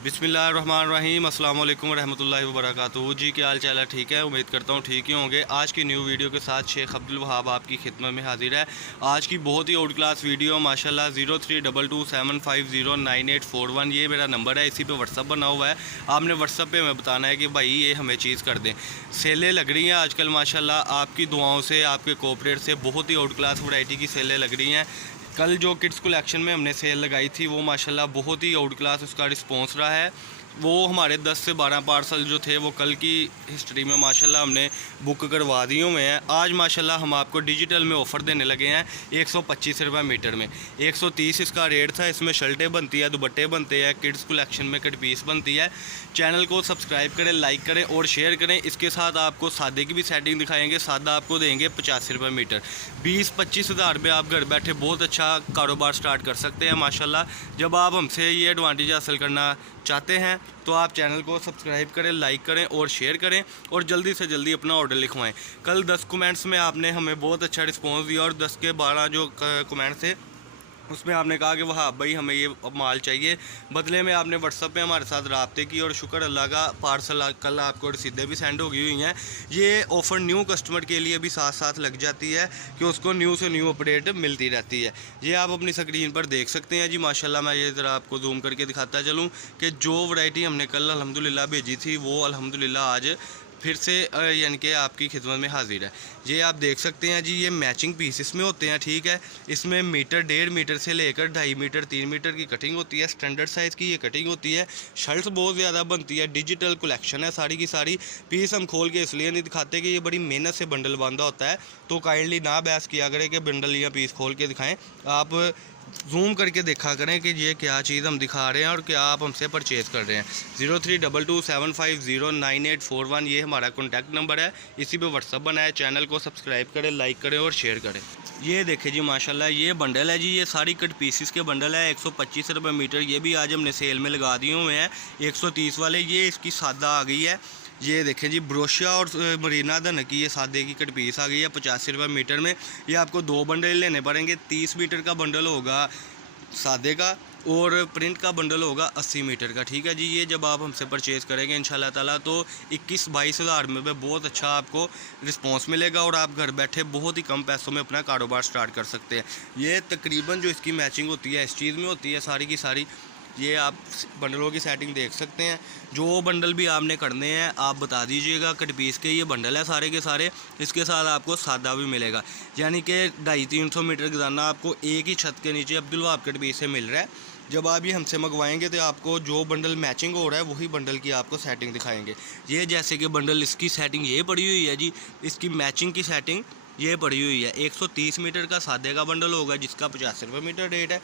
बिस्मिल्लाहिर्रहमानिर्रहीम, अस्सलाम वालेकुम रहमतुल्लाहि व बरकातुहू। जी क्या हाल चाल है? ठीक है, उम्मीद करता हूँ ठीक ही होंगे। आज की न्यू वीडियो के साथ शेख अब्दुल वहाब आपकी खिदमत में हाजिर है। आज की बहुत ही आउट क्लास वीडियो माशाल्लाह। 032275098841 ये मेरा नंबर है, इसी पे व्हाट्सअप बना हुआ है। आपने व्हाट्सअप पे हमें बताना है कि भाई ये हमें चीज़ कर दें। सेलें लग रही हैं आजकल माशाल्लाह, आपकी दुआओं से, आपके कोऑपरेट से बहुत ही आउट क्लास वैरायटी की सेलें लग रही हैं। कल जो किड्स कलेक्शन में हमने सेल लगाई थी वो माशाल्लाह बहुत ही आउट क्लास उसका रिस्पॉन्स रहा है। वो हमारे 10 से 12 पार्सल जो थे वो कल की हिस्ट्री में माशाल्लाह हमने बुक करवा दिए हुए हैं। आज माशाल्लाह हम आपको डिजिटल में ऑफ़र देने लगे हैं 125 रुपये मीटर में। 130 इसका रेट था। इसमें शर्टें बनती है, दुपट्टे बनते हैं, किड्स कलेक्शन में कट पीस बनती है। चैनल को सब्सक्राइब करें, लाइक करें और शेयर करें। इसके साथ आपको सादे की भी सेटिंग दिखाएंगे। सादा आपको देंगे 85 रुपये मीटर। 20-25 हज़ार में आप घर बैठे बहुत अच्छा कारोबार स्टार्ट कर सकते हैं माशाल्लाह। जब आप हमसे ये एडवांटेज हासिल करना चाहते हैं तो आप चैनल को सब्सक्राइब करें, लाइक करें और शेयर करें और जल्दी से जल्दी अपना ऑर्डर लिखवाएं। कल 10 कमेंट्स में आपने हमें बहुत अच्छा रिस्पांस दिया और 10 के 12 जो कमेंट्स थे उसमें आपने कहा कि वहाँ भाई हमें ये माल चाहिए। बदले में आपने व्हाट्सअप पे हमारे साथ रब्ते की और शुक्र अल्लाह का पार्सल कल आपको रसीदें भी सेंड हो गई हुई हैं। ये ऑफ़र न्यू कस्टमर के लिए भी साथ साथ लग जाती है कि उसको न्यू से न्यू अपडेट मिलती रहती है। ये आप अपनी स्क्रीन पर देख सकते हैं जी माशाल्लाह। मैं ये ज़रा आपको जूम करके दिखाता चलूँ कि जो वैरायटी हमने कल अल्हम्दुलिल्लाह भेजी थी वो अल्हम्दुलिल्लाह आज फिर से यानी कि आपकी खिदमत में हाजिर है। ये आप देख सकते हैं जी, ये मैचिंग पीस इसमें होते हैं, ठीक है। इसमें मीटर, 1.5 मीटर से लेकर 2.5 मीटर, 3 मीटर की कटिंग होती है। स्टैंडर्ड साइज़ की ये कटिंग होती है। शर्ट्स बहुत ज़्यादा बनती है। डिजिटल कलेक्शन है सारी की सारी। पीस हम खोल के इसलिए नहीं दिखाते कि ये बड़ी मेहनत से बंडल बांधा होता है, तो काइंडली ना बहस किया करें कि बंडल या पीस खोल के दिखाएं। आप जूम करके देखा करें कि ये क्या चीज़ हम दिखा रहे हैं और क्या आप हमसे परचेज़ कर रहे हैं। 032275098841 ये हमारा कॉन्टैक्ट नंबर है। इसी पे व्हाट्सअप बनाए। चैनल को सब्सक्राइब करें, लाइक करें और शेयर करें। ये देखें जी माशाल्लाह, ये बंडल है जी, ये सारी कट पीसीस के बंडल है। 125 रुपये मीटर। ये भी आज हमने सेल में लगा दिए हुए हैं 130 वाले। ये इसकी सादा आ गई है। ये देखें जी, ब्रोशिया और मरीना धन की ये सादे की कट पीस आ गई है 85 रुपये मीटर में। ये आपको 2 बंडल लेने पड़ेंगे। 30 मीटर का बंडल होगा सादे का और प्रिंट का बंडल होगा 80 मीटर का, ठीक है जी। ये जब आप हमसे परचेज़ करेंगे इंशाल्लाह ताला तो 21-22 हज़ार में बहुत अच्छा आपको रिस्पांस मिलेगा और आप घर बैठे बहुत ही कम पैसों में अपना कारोबार स्टार्ट कर सकते हैं। ये तकरीबन जो इसकी मैचिंग होती है इस चीज़ में होती है सारी की सारी। ये आप बंडलों की सेटिंग देख सकते हैं। जो बंडल भी आपने करने हैं आप बता दीजिएगा। कट पीस के ये बंडल है सारे के सारे। इसके साथ आपको सादा भी मिलेगा, यानी कि 250-300 मीटर गजाना आपको एक ही छत के नीचे अब्दुल वहाब कट पीस से मिल रहा है। जब आप ये हमसे मंगवाएंगे तो आपको जो बंडल मैचिंग हो रहा है वही बंडल की आपको सेटिंग दिखाएंगे। ये जैसे कि बंडल इसकी सेटिंग ये पड़ी हुई है जी, इसकी मैचिंग की सेटिंग ये पड़ी हुई है। 130 मीटर का सादे का बंडल होगा जिसका 85 रुपये मीटर रेट है।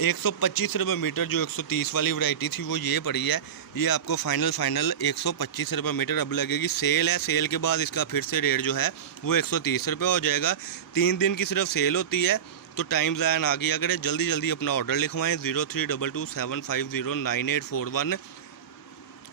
125 रुपये मीटर जो 130 वाली वैरायटी थी वो ये पड़ी है। ये आपको फाइनल 125 रुपये मीटर अब लगेगी। सेल है, सेल के बाद इसका फिर से रेट जो है वो 130 रुपये हो जाएगा। 3 दिन की सिर्फ सेल होती है तो टाइम ज़ाया ना किया करें, जल्दी जल्दी अपना ऑर्डर लिखवाएं। 032275098841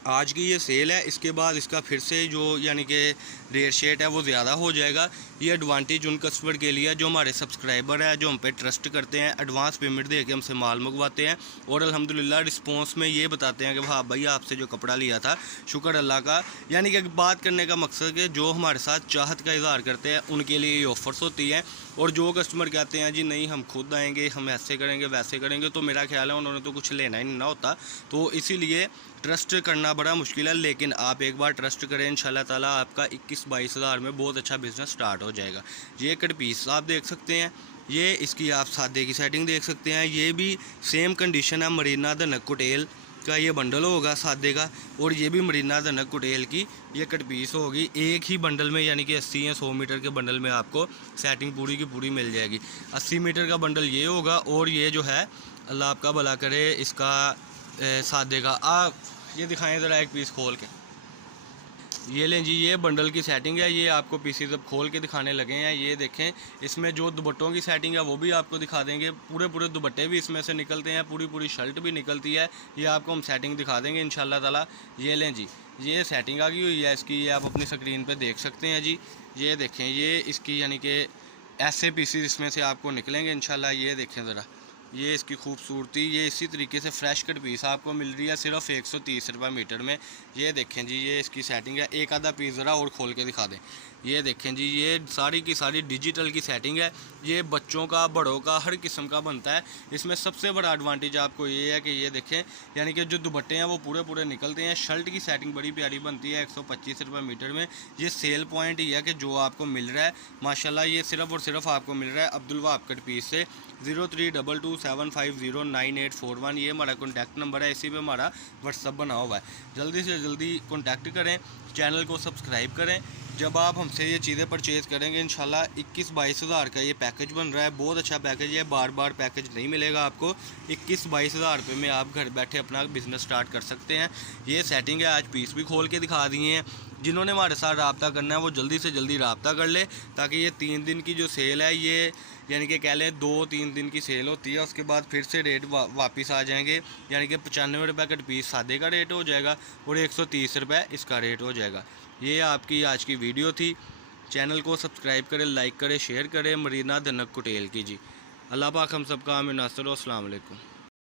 आज की ये सेल है। इसके बाद इसका फिर से जो यानी कि रेट शेट है वो ज़्यादा हो जाएगा। ये एडवांटेज उन कस्टमर के लिए जो हमारे सब्सक्राइबर हैं, जो हम पे ट्रस्ट करते हैं, एडवांस पेमेंट दे के हमसे माल मंगवाते हैं और अल्हम्दुलिल्लाह रिस्पांस में ये बताते हैं कि हाँ भाई आपसे जो कपड़ा लिया था शुक्र अल्लाह का। यानी कि बात करने का मकसद कि जो हमारे साथ चाहत का इज़हार करते हैं उनके लिए ये ऑफ़र्स होती हैं। और जो कस्टमर कहते हैं जी नहीं हम खुद आएंगे, हम ऐसे करेंगे वैसे करेंगे, तो मेरा ख्याल है उन्होंने तो कुछ लेना ही नहीं ना होता। तो इसीलिए ट्रस्ट करना बड़ा मुश्किल है, लेकिन आप एक बार ट्रस्ट करें इंशाल्लाह ताला आपका 21-22 हज़ार में बहुत अच्छा बिज़नेस स्टार्ट हो जाएगा। ये कट पीस आप देख सकते हैं। ये इसकी आप सादे की सेटिंग देख सकते हैं। ये भी सेम कंडीशन है। मरीना धनक कुटेल का ये बंडल होगा सादे का और ये भी मरीना धनक कुटेल की ये कट पीस होगी। एक ही बंडल में यानी कि 80 या 100 मीटर के बंडल में आपको सेटिंग पूरी की पूरी मिल जाएगी। 80 मीटर का बंडल ये होगा और ये जो है अल्लाह आपका भला करे इसका सादे का। आप ये दिखाएं ज़रा एक पीस खोल के। ये लें जी, ये बंडल की सेटिंग है। ये आपको पीसीज अब खोल के दिखाने लगे हैं। ये देखें, इसमें जो दुपट्टों की सेटिंग है वो भी आपको दिखा देंगे। पूरे दुपट्टे भी इसमें से निकलते हैं, पूरी शर्ट भी निकलती है। ये आपको हम सेटिंग दिखा देंगे इंशाल्लाह ताला। ये लें जी, ये सेटिंग आ गई हुई है इसकी। ये आप अपनी स्क्रीन पर देख सकते हैं जी। ये देखें, ये इसकी यानी कि ऐसे पीसीज इसमें से आपको निकलेंगे इंशाल्लाह। ये देखें ज़रा, ये इसकी खूबसूरती, ये इसी तरीके से फ्रेश कट पीस आपको मिल रही है सिर्फ 130 रुपये मीटर में। ये देखें जी, ये इसकी सेटिंग है। एक आधा पीस ज़रा और खोल के दिखा दें। ये देखें जी, ये सारी की सारी डिजिटल की सेटिंग है। ये बच्चों का, बड़ों का, हर किस्म का बनता है। इसमें सबसे बड़ा एडवांटेज आपको ये है कि ये देखें, यानी कि जो दुपट्टे हैं वो पूरे पूरे निकलते हैं। शर्ट की सेटिंग बड़ी प्यारी बनती है 125 रुपये मीटर में। ये सेल पॉइंट ही है कि जो आपको मिल रहा है माशाल्लाह, ये सिर्फ और सिर्फ आपको मिल रहा है अब्दुल वहाब कट पीस से। 032275098141 ये हमारा कॉन्टैक्ट नंबर है। इसी पे हमारा व्हाट्सअप बना हुआ है। जल्दी से जल्दी कॉन्टैक्ट करें, चैनल को सब्सक्राइब करें। जब आप हमसे ये चीज़ें परचेज़ करेंगे इंशाल्लाह 21-22 हज़ार का ये पैकेज बन रहा है। बहुत अच्छा पैकेज है, बार बार पैकेज नहीं मिलेगा आपको। 21-22 हज़ार रुपये में आप घर बैठे अपना बिज़नेस स्टार्ट कर सकते हैं। ये सेटिंग है। आज पीस भी खोल के दिखा दिए हैं। जिन्होंने हमारे साथ रब्ता करना है वो जल्दी से जल्दी रब्ता कर ले, ताकि ये 3 दिन की जो सेल है, ये यानी कि कह लें 2-3 दिन की सेल होती है। उसके बाद फिर से रेट वापस आ जाएंगे, यानी कि 95 रुपये का पीस सादे का रेट हो जाएगा और 130 रुपये इसका रेट हो जाएगा। ये आपकी आज की वीडियो थी। चैनल को सब्सक्राइब करें, लाइक करें, शेयर करें। मरीना धनक कुटेल की जी। अल्लाह पाक हम सबका आमीन नासर। अस्सलाम वालेकुम।